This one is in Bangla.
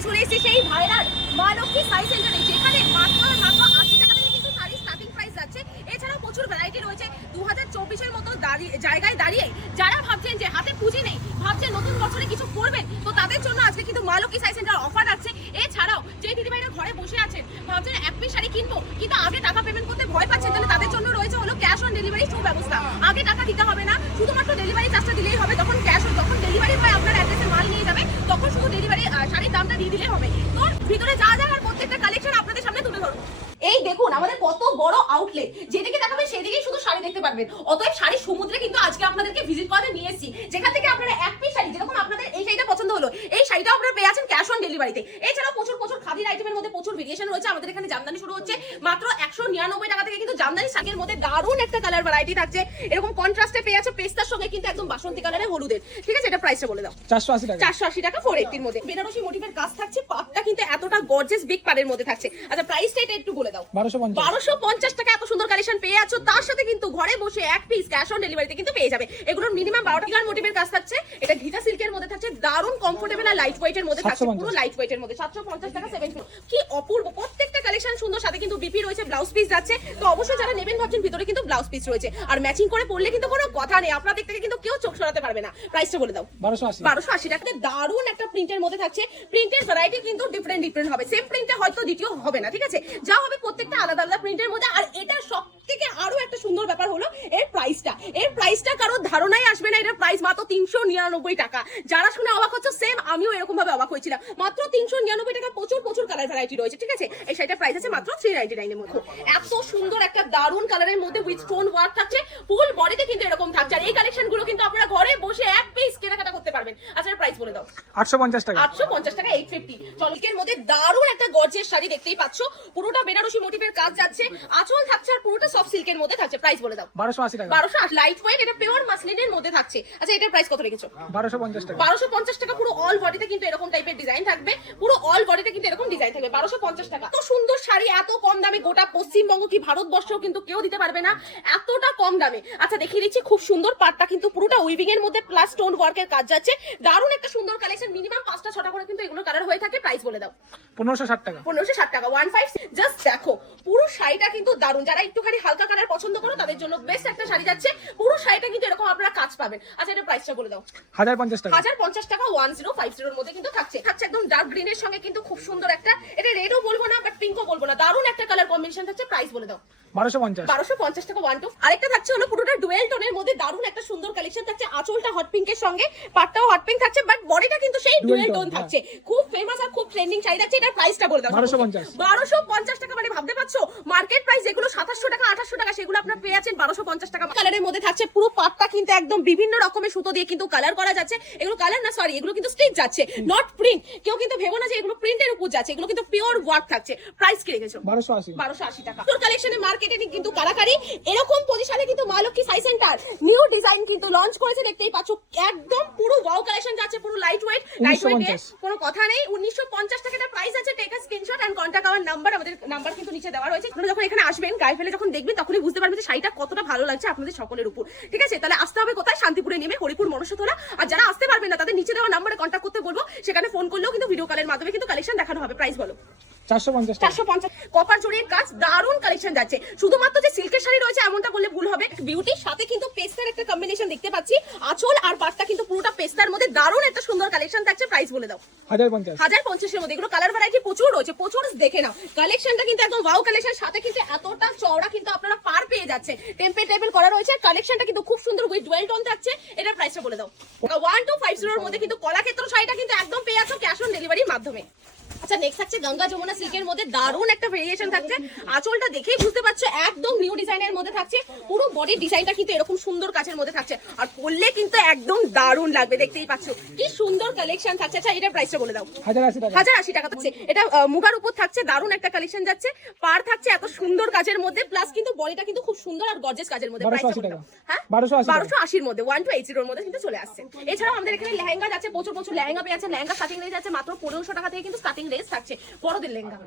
আজকে চলে এসেছি সেই ভাইরাল মা লক্ষ্মী শাড়ি সেন্টারে, যেখানে মাত্র 80 টাকা থেকে কিন্তু শাড়ি স্টার্টিং প্রাইস যাচ্ছে। এছাড়াও প্রচুর ভ্যারাইটি রয়েছে। 2024-এর মতো জায়গায় দাঁড়িয়ে যারা ভাবছেন যে হাতে পুঁজি নেই, ভাবছেন নতুন বছরে কিছু করবেন, তো তাদের জন্য আজকে কিন্তু মা লক্ষ্মী শাড়ি সেন্টার অফার আছে। এছাড়াও যে দিদিভাইরা ঘরে বসে আছেন, ভাবছেন এক পিস শাড়ি কিনবো কিন্তু আগে টাকা পেমেন্ট করতে ভয় পাচ্ছেন, তাহলে তাদের জন্য রয়েছে হলো ক্যাশ অন ডেলিভারি সুব্যবস্থা। আগে টাকা দিতে হবে না, শুধুমাত্র ডেলিভারি চার্জটা দিলেই হবে। যখন ডেলিভারি হয় আপনার অ্যাড্রেসে মাল নিয়ে যাবে, তখন শুধু ডেলিভারি শাড়ির দামটা দিয়ে দিলে হবে। তো ভিতরে যা যা আর প্রত্যেকটা কালেকশন আপনাদের সামনে তুলে ধরবো। এই দেখুন আমাদের কত বড় আউটলেট, যেদিকে দেখাবেন সেদিকেই শুধু শাড়ি দেখতে পারবেন। অতএব শাড়ি সমুদ্রে কিন্তু আজকে আপনাদেরকে ভিজিট করতে নিয়ে এসেছি, যেখান থেকে আপনারা এক পিস শাড়ি, যেরকম আপনাদের এই শাড়িটা পছন্দ হলো, এই শাড়িটাও আপনারা পেয়ে আছেন ক্যাশ অন ডেলিভারিতে। এছাড়াও প্রচুর খাদির আইটেমের মধ্যে প্রচুর ভেরিয়েশন রয়েছে। আমাদের এখানে জামদানি শুরু হচ্ছে মাত্র 199 টাকা থেকে, কিন্তু জামদানি শাড়ির মধ্যে দারুণ একটা কালার ভ্যারাইটি থাকছে। এরকম কন্ট্রাস্টে পেয়ে আছে পেস্তার সঙ্গে কিন্তু একদম বাসন্তী কালারে হলুদের। ঠিক আছে, এটা প্রাইসটা বলে দাও। 480 টাকা। 480 টাকা 480 এর মধ্যে বেনারসি মোটিভের কাজ থাকছে। পাটটা কিন্তু এতটা গর্জিয়াস বিগ পাড়ের মধ্যে থাকছে। আচ্ছা প্রাইসটা এটা একটু বলে দাও। 1250 টাকা এত সুন্দর কালেকশন পেয়ে আছো। তার সাথে কিন্তু ঘরে বসে এক পিস ক্যাশ অন ডেলিভারিতে কিন্তু পেয়ে যাবে। এগুলোর মিনিমাম 12 টাকার মোটিভের কাজ থাকছে। এটা ঘিতা সিল্কের মধ্যে থাকছে, দারুণ কমফোর্টেবল আর লাইট ওয়েটের মধ্যে থাকছে, পুরো লাইট ওয়েটের মধ্যে। 750 টাকা 7 পিস, কি অপূর্ব প্রত্যেকটা কালেকশন সুন্দর। সাথে কিন্তু বিপি রয়েছে, ব্লাউজ পিস যাচ্ছে। তো অবশ্যই যারা নেবেন ভাবছেন, ভিতরে কিন্তু ব্লাউজ পিস রয়েছে, আর ম্যাচিং করে পরলে কিন্তু কোনো কথা নেই, আপনাদের থেকে কিন্তু কেউ চোখ সরাতে পারবে না। প্রাইসটা বলে দাও। 1280 টাকাতে দারুণ একটা প্রিন্টের মধ্যে থাকছে। প্রিন্টের ভ্যারাইটি কিন্তু ডিফারেন্ট হবে, সেম প্রিন্টে হয়তো দ্বিতীয় হবে না। ঠিক আছে, যা হবে প্রত্যেকটা আলাদা আলাদা প্রিন্টের মধ্যে। আর এটা সবথেকে আরো একটা সুন্দর ব্যাপার হলো এর প্রাইসটা কারোর ধারণাই আসবে না। এর প্রাইস মাত্র 399 টাকা। যারা শুনে অবাক হচ্ছে, সেম আমিও এরকম ভাবে অবাক হয়েছিলাম। মাত্র 399 টাকা, প্রচুর কালার ভ্যারাইটি রয়েছে। ঠিক আছে, এই শাড়িটার প্রাইস আছে মাত্র 399 এর মধ্যে। এত সুন্দর একটা দারুণ কালারের মধ্যে উইথ স্টোন ওয়ার্ক থাকছে, ফুল বডিতে কিন্তু এরকম থাকছে। আর এই কালেকশন গুলো কিন্তু আপনারা ঘরে বসে এক পিস কেনাকাটা করতে পারবেন। আচ্ছা প্রাইস বলে দাও। 850 টাকা। 850 টাকা 850। চলকের মধ্যে দারুণ একটা গর্জিয়াস শাড়ি দেখতেই পাচ্ছ, পুরোটা বেনারসি মোটিভের কাজ যাচ্ছে, আঁচল থাকছে আর পুরোটা সফট সিল্কের মধ্যে থাকছে। প্রাইস বলে দাও। 1280 টাকা। 1280 লাইট ওয়েট, এটা পিওর মাসলিনের মধ্যে থাকছে। আচ্ছা এটার প্রাইস কত রেখেছো? 1250 টাকা। 1250 টাকা। পুরো অল বডিতে কিন্তু এরকম টাইপের ডিজাইন থাকবে, পুরো অল বডিতে কিন্তু এরকম ডিজাইন থাকবে। 1250 টাকা। এত সুন্দর শাড়ি এত কম দামে গোটা পশ্চিমবঙ্গ কি ভারতবর্ষেও কিন্তু কেউ দিতে পারবে না এতটা কম দামে। আচ্ছা দেখিয়ে দিচ্ছি, খুব সুন্দর পাটটা কিন্তু পুরোটা উইভিং এর মধ্যে প্লাস স্টোন ওয়ার্কের কাজ যাচ্ছে। দারুণ একটা সুন্দর কালেকশন। মিনিমাম 5টা 6টা করে কিন্তু এগুলো কালার হয়ে থাকে। প্রাইস বলে দাও। 1560 টাকা। 1560 টাকা 15। জাস্ট দেখো পুরো শাড়িটা কিন্তু দারুণ। যারা একটুখানি হালকা কালার পছন্দ করো তাদের জন্য বেস্ট একটা শাড়ি যাচ্ছে। পুরো শাড়িটা কিন্তু এরকম আপনারা কাজ পাবেন। আচ্ছা এটা প্রাইসটা বলে দাও। 1050 টাকা। 1050 টাকা 1050 এর মধ্যে কিন্তু থাকছে একদম ডার্ক গ্রিনের সঙ্গে কিন্তু খুব সুন্দর একটা, এটা রেডও বলবো না বাট পিঙ্কও বলবো না, দারুণ একটা কালার কম্বিনেশন থাকছে। প্রাইস বলে দাও। 1250 টাকা 12। আরেকটা থাকছে হলো পুরোটা ডুয়েল টোনের মধ্যে দারুণ একটা সুন্দর কালেকশন থাকছে। আঁচলটা হট পিঙ্কের সঙ্গে, পাটটাও হট পিঙ্ক থাকছে, বাট বডিটা কিন্তু সেই ডুয়েল টোন থাকছে। খুব ফেমাস আর খুব ট্রেন্ডিং শাড়ি থাকছে। এটার প্রাইসটা বলে দাও। 1250 টাকা। মানে ভাবতে পারছো মার্কেট প্রাইস যেগুলো 2700 টাকা 2800 টাকা, সেগুলো আপনারা পেয়ে যাচ্ছেন 1250 টাকা। কালারের মধ্যে থাকছে, পুরো পাটটা কিন্তু একদম বিভিন্ন রকমের সুতো দিয়ে কিন্তু কালার করা যাচ্ছে। এগুলো কালার না, সরি, এগুলো কিন্তু স্টিচ যাচ্ছে, নট প্রিন্ট। কেউ কিন্তু ভেবো না যে এগুলো প্রিন্টের উপর যাচ্ছে, এগুলো কিন্তু পিওর ওয়ার্ক থাকছে। প্রাইস কি রেখেছো? 1280 টাকা। তোর কালেকশনে মার্কেটে কিন্তু কারাকারি এরকম পজিশনে কিন্তু মা Lakshmi sari centre new design কিন্তু লঞ্চ করেছে। দেখতেই পাচ্ছ একদম পুরো ওয়াও কালেকশন যাচ্ছে, পুরো লাইট ওয়েট কোনো কথা নেই। 1950 টাকা এটা প্রাইস আছে। Take a screenshot and contact our number. আমাদের নাম্বার কিন্তু নিচে দেওয়া রয়েছে। আপনারা যখন এখানে আসবেন, গায়ে ফেলে যখন দেখবেন, তখনই বুঝতে পারবেন যে শাড়িটা কতটা ভালো লাগছে আপনাদের সকলের উপর। ঠিক আছে, তাহলে আসতে হবে কোথায়? শান্তিপুরে নেমে হরিপুর মনসাতলা। আর যারা আসতে পারবেন না, তাদের নিচে দেওয়া নাম্বারে কন্টাক্ট করতে বলবো। সেখানে ফোন করলেও কিন্তু ভিডিও কলের মাধ্যমে কিন্তু কালেকশন দেখানো হবে। প্রাইস বলো। 450 কপার জড়িয়ে কাজ, দারুণ কালেকশন যাচ্ছে। শুধুমাত্র যে সিল্কের শাড়ি রয়েছে এমনটা বললে ভুল হবে। বিউটির সাথে কিন্তু পেস্তার একটা কম্বিনেশন দেখতে পাচ্ছি। আঁচল আর পাটটা কিন্তু পুরোটা পেস্তার মধ্যে দারুণ একটা সুন্দর কালেকশন থাকছে। প্রাইস বলে দাও। 1050 এর মধ্যে। এগুলো কালার ভ্যারাইটি প্রচুর রয়েছে, প্রচুর দেখে নাও। কালেকশনটা কিন্তু একদম ওয়াও কালেকশন। সাথে কিন্তু এতটা চওড়া কিন্তু আপনারা পার পেয়ে যাচ্ছে, টেম্পল টেবিল করা রয়েছে। কালেকশনটা কিন্তু খুব সুন্দর উইথ ডুয়েল টোন থাকছে। এটার প্রাইসটা বলে দাও। 1250 এর মধ্যে কিন্তু কলাক্ষেত্র শাড়িটা কিন্তু একদম পেয়ে যাচ্ছ ক্যাশ অন ডেলিভারির মাধ্যমে। আচ্ছা নেক্সট থাকছে গঙ্গা যমুনা সিল্কের মধ্যে দারুণ একটা ভেরিয়েশন থাকছে। আঁচলটা দেখেই বুঝতে পারছো একদম নিউ ডিজাইনের মধ্যে থাকছে। পুরো বডির ডিজাইনটা কিন্তু এরকম সুন্দর কাজের মধ্যে থাকছে, আর পরলে কিন্তু একদম দারুণ লাগবে। দেখতেই পাচ্ছো কি সুন্দর কালেকশন থাকছে। আচ্ছা এটার প্রাইসটা বলে দাও। 1080 টাকা থাকছে। এটা মুগার উপর থাকছে, দারুণ একটা কালেকশন যাচ্ছে। পার থাকছে এত সুন্দর কাজের মধ্যে, প্লাস কিন্তু বডিটা কিন্তু খুব সুন্দর আর গর্জিয়াস কাজের মধ্যে। হ্যাঁ 1280 এর মধ্যে 1280 এর মধ্যে কিন্তু চলে আসছে। এছাড়াও আমাদের এখানে লেহেঙ্গা যাচ্ছে, প্রচুর লেহেঙ্গা পেয়ে যাচ্ছে। লেহেঙ্গা স্টার্টিং রেঞ্জ আছে মাত্র 1500 টাকা থেকে কিন্তু স্টার্টিং রেঞ্জ থাকছে বড়দের লেহেঙ্গা।